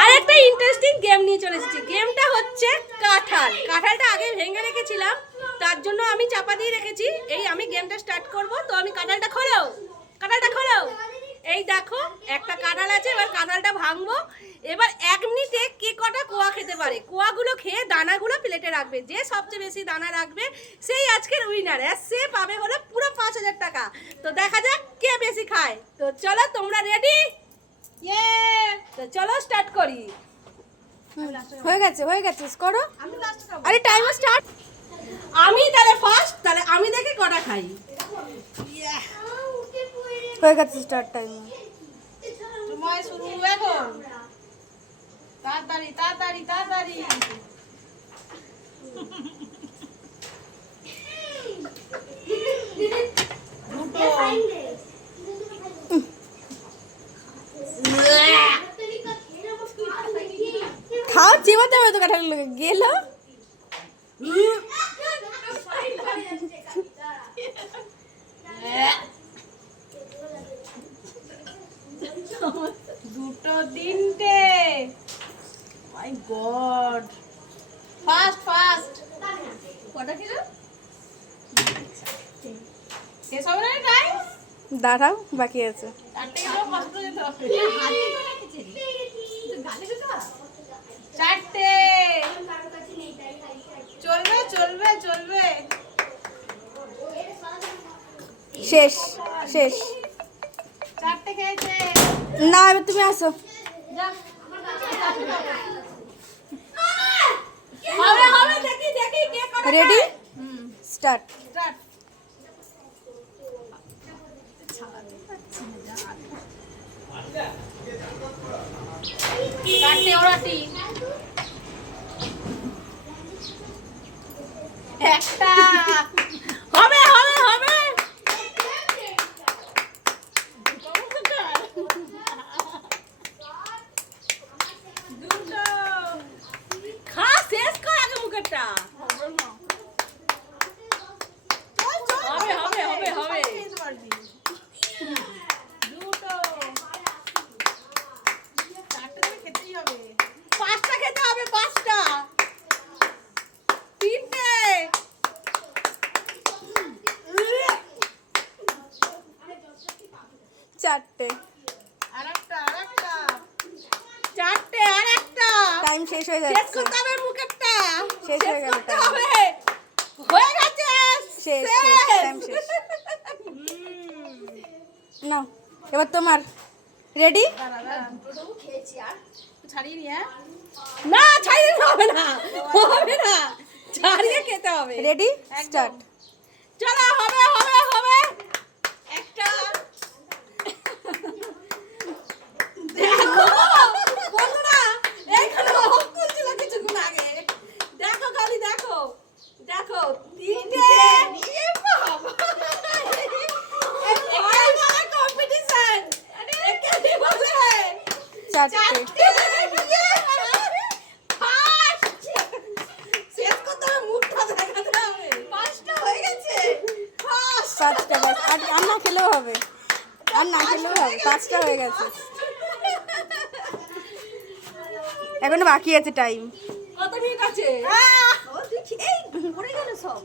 আর একটা interesting game নিয়ে চলে এসেছি। গেমটা হচ্ছে কাঁঠাল। কাঁঠালটা আগে ভেঙে রেখেছিলাম, তার জন্য আমি চাপা দিয়ে রেখেছি। এই আমি গেমটা স্টার্ট করব, তো আমি কাঁঠালটা খোলো, কাঁঠালটা খোলো। এই দেখো একটা কাঁঠাল আছে, এবার কাঁঠালটা ভাঙবো। এবার 1 মিনিটে কে কটা কোয়া খেতে পারে, কোয়াগুলো খেয়ে দানাগুলো প্লেটে রাখবে। যে সবচেয়ে বেশি দানা রাখবে সেই আজকের উইনার, আর সে পাবে হলো পুরো 5000 টাকা। তো দেখা যাক কে বেশি খায়। তো চলো, তোমরা রেডি? তো চলো স্টার্ট করি। হয়ে গেছে করো। আরে টাইম স্টার্ট। আমি তাহলে ফার্স্ট, তাহলে আমি দেখে কটা খাই। হয়ে গেছে স্টার্ট টাইম। সময় শুরু এখন। তাড়াতাড়ি তাড়াতাড়ি তাড়াতাড়ি। দুটো। খাও, চিবাতে হবে তো কাঁঠাল গেল। দুটো তিনটে। মাই গড, ফাস্ট ফাস্ট। কটা খেলো? শেষ হবে না টাইম? দাঁড়াও, বাকি আছে। চারটে খেলো, ফাস্ট যেতে হবে। চারটে। চলবে চলবে চলবে। শেষ শেষ। চারটে খেয়েছে। না, এবার তুমি আসো। হবে হবে, দেখি দেখি কে কটা খায়। Ready start. স্টার্ট। চারটে ওরাটি। একটা। হবে হবে হবে। দুটো। খা, শেষ কর আগে মুখেরটা। হবে হবে হবে হবে। দুটো। চারটে তো খেতেই হবে। পাঁচটা খেতে হবে, পাঁচটা। তিনটে। চারটে। আরেকটা আরেকটা। চারটে আরেকটা। টাইম শেষ হয়ে শেষ যাচ্ছে। করতে হবে মুখেরটা। শেষ হয়ে গেল করতে time। হবে। হয়ে গেছে। শেষ শেষ টাইম শেষ। নাও এবার তোমার। রেডি ছাড়িয়ে নিয়ে। না ছাড়িয়ে হবে না, হবে না, ছাড়িয়ে খেতে হবে। Ready start. চলো, হবে হবে হবে। একটা। দেখো বন্ধুরা, এইখানে হোক তুলছিল কিছুক্ষণ আগে। দেখো খালি দেখো, দেখো তিনটে। এ বাবা, এই কম্পিটিশন। একে কি বলে? চারটে। শেষ করতে হবে, মুখটা দেখাতে হবে। পাঁচটা হয়ে গেছে। পাঁচটা বাস। আর না খেলেও হবে, আর না খেলেও হবে। পাঁচটা হয়ে গেছে, এখনো বাকি আছে টাইম। কত মিনিট আছে? ও তুই এই পড়ে গেল সব।